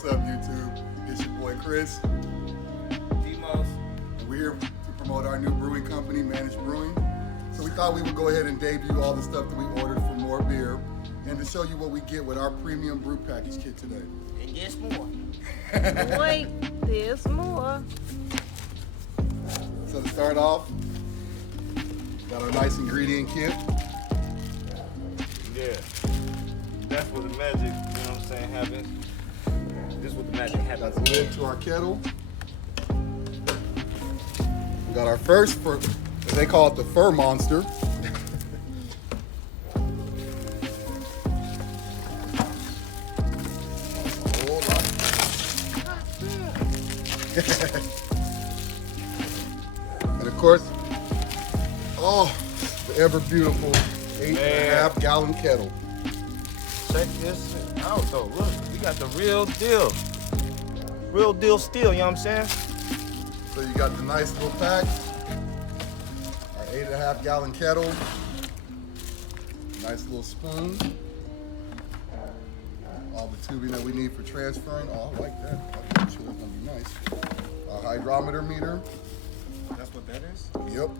What's up, YouTube? It's your boy Chris. Demos. And we're here to promote our new brewing company, Manish Brewing. So we thought we would go ahead and debut all the stuff that we ordered for More Beer and to show you what we get with our premium brew package kit today. And guess more. Wait, there's more. So to start off, got our nice ingredient kit. Yeah. That's what the magic, you know what I'm saying, happens. This is what the magic happens. That's a lid to our kettle. We got our first, they call it the fur monster. And of course, oh, the ever beautiful 8.5 gallon kettle. Check this out though. Look, we got the real deal. Real deal steel, you know what I'm saying? So you got the nice little pack, our 8.5 gallon kettle, nice little spoon, all the tubing that we need for transferring. Oh, I like that. I'm sure that's gonna be nice. Our hydrometer meter. That's what that is? Yep.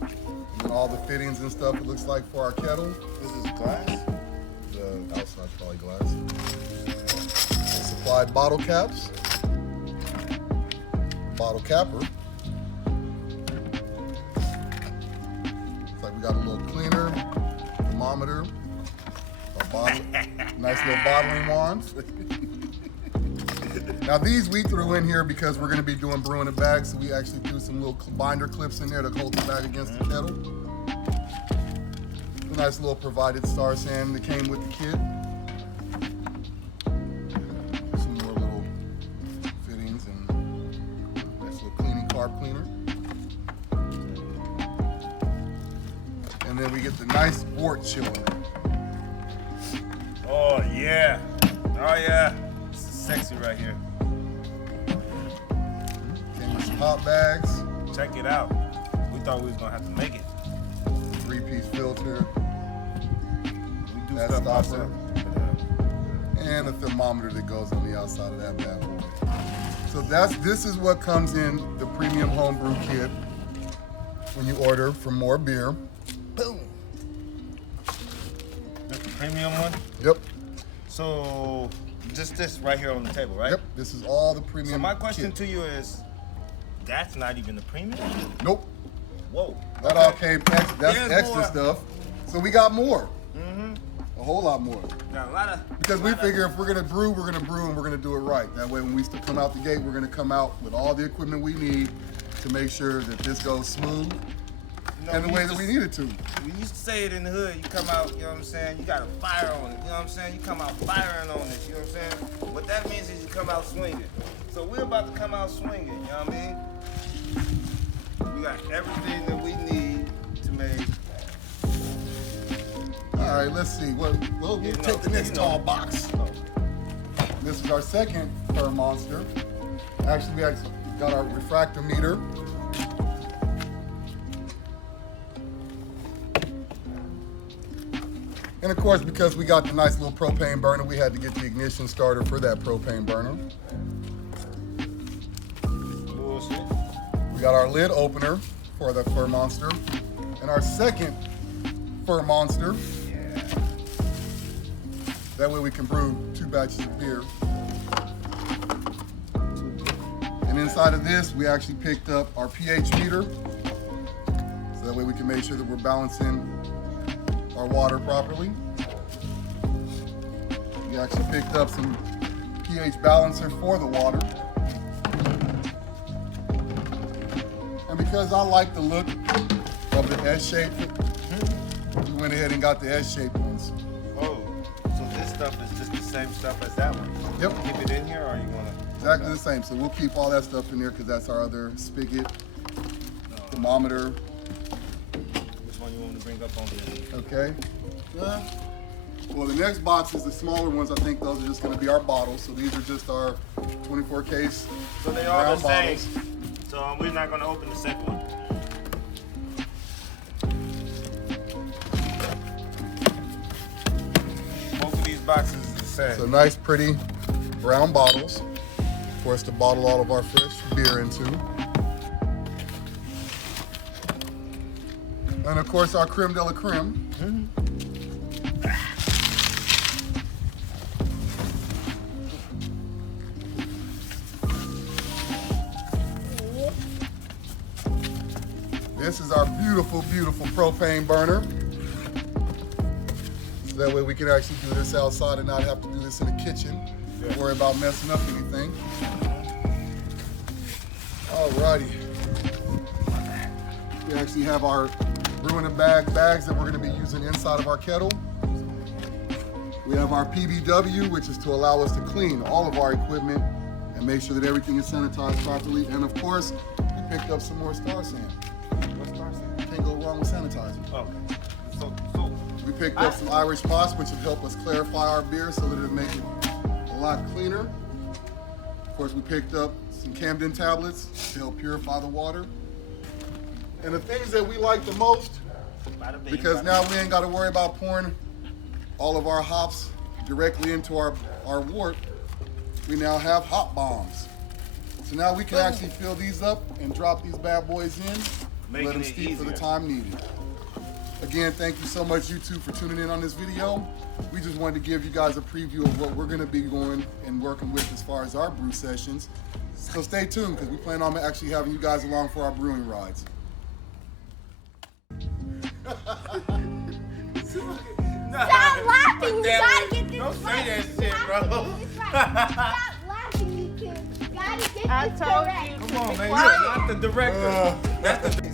And then all the fittings and stuff it looks like for our kettle. This is glass? The outside's probably glass. Supplied bottle caps. Bottle capper. Looks like we got a little cleaner, thermometer, a bottle, nice little bottling wands. Now these we threw in here because we're going to be doing brewing in bags, so we actually threw some little binder clips in there to hold the bag against the kettle. A nice little provided star sand that came with the kit. Some more little fittings and nice little cleaning carb cleaner. And then we get the nice wort chiller. Oh yeah. Oh yeah. This is sexy right here. Came with some hot bags, Check it out. We thought we was gonna have to make it. 3-piece filter, We do that stuff stopper, ourselves. and a thermometer that goes on the outside of that bad boy. So this is what comes in the premium homebrew kit when you order for More Beer. Boom. That's the premium one? Yep, So just this right here on the table, right? yep. This is all the premium. So my question kit. to you is, that's not even the premium? Nope. Whoa. That all came extra. That's There's extra more. stuff. So we got more. Mm-hmm. A whole lot more. Got a lot of. Because we figure if we're gonna brew, and we're gonna do it right. That way, when we come out the gate, we're gonna come out with all the equipment we need to make sure that this goes smooth and the way that we need it to. We used to say it in the hood, you come out, you know what I'm saying, you got a fire on it, you know what I'm saying? You come out firing on this, you know what I'm saying? What that means is you come out swinging. So we're about to come out swinging, you know what I mean? We got everything that we need to make. All right, let's see. We'll take the next tall box. This is our second fur monster. Actually, we got our refractometer. And of course, because we got the nice little propane burner, we had to get the ignition starter for that propane burner. Bullshit. We got our lid opener for the fur monster. And our second fur monster. Yeah. That way we can brew 2 batches of beer. And inside of this, we actually picked up our pH meter. So that way we can make sure that we're balancing our water properly. We actually picked up some pH balancer for the water. And because I like the look of the S-shape, we went ahead and got the S-shaped ones. Oh, so this stuff is just the same stuff as that one? Yep. Keep it in here or you wanna? Exactly the same. So we'll keep all that stuff in there because that's our other spigot, thermometer. Which one you want to bring up on there? Okay. Well, the next box is the smaller ones. I think those are just going to be our bottles. So these are just our 24 case So they all brown the same. bottles. So we're not going to open the second one. Both of these boxes is the same. So nice, pretty brown bottles, of course, to bottle all of our fresh beer into. And of course, our creme de la creme. This is our beautiful, beautiful propane burner. So that way we can actually do this outside and not have to do this in the kitchen. Worry about messing up anything. Alrighty. We actually have our brewing and bags that we're going to be using inside of our kettle. We have our PBW, which is to allow us to clean all of our equipment and make sure that everything is sanitized properly. And of course, we picked up some more Star Sand. What's Star Sand? Can't go wrong with sanitizer. Okay. So We picked up some Irish moss, which will help us clarify our beer so that it'll make it a lot cleaner. Of course, we picked up some Camden tablets to help purify the water. And the things that we like the most, because now we ain't got to worry about pouring all of our hops directly into our wort, we now have hop bombs. So now we can actually fill these up and drop these bad boys in, let them steep for the time needed. Again, thank you so much, you two, for tuning in on this video. We just wanted to give you guys a preview of what we're going to be going and working with as far as our brew sessions. So stay tuned, because we plan on actually having you guys along for our brewing rides. Stop laughing! You gotta get this Don't say right. that shit, bro. Stop laughing, you two. Gotta get I this told correct. you. Come on, man. Quiet. You're not the director. That's the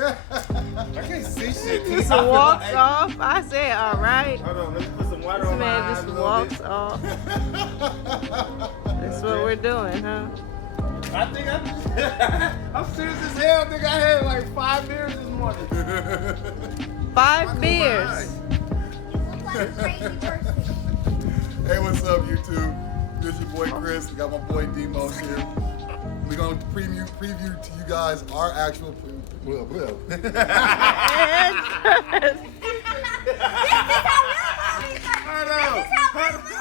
I can't see shit. He just walks off. I said, all right. Hold on, let me put some water This on my man eyes just a little walks bit. off. That's what we're doing, huh? I think I'm serious as hell. I think I had like 5 beers this morning. 5 beers. You look like a crazy person. Hey, what's up, YouTube? This is your boy Chris. I got my boy Demos here. We're going to preview to you guys our actual... This is how real movies are. I know. This is how real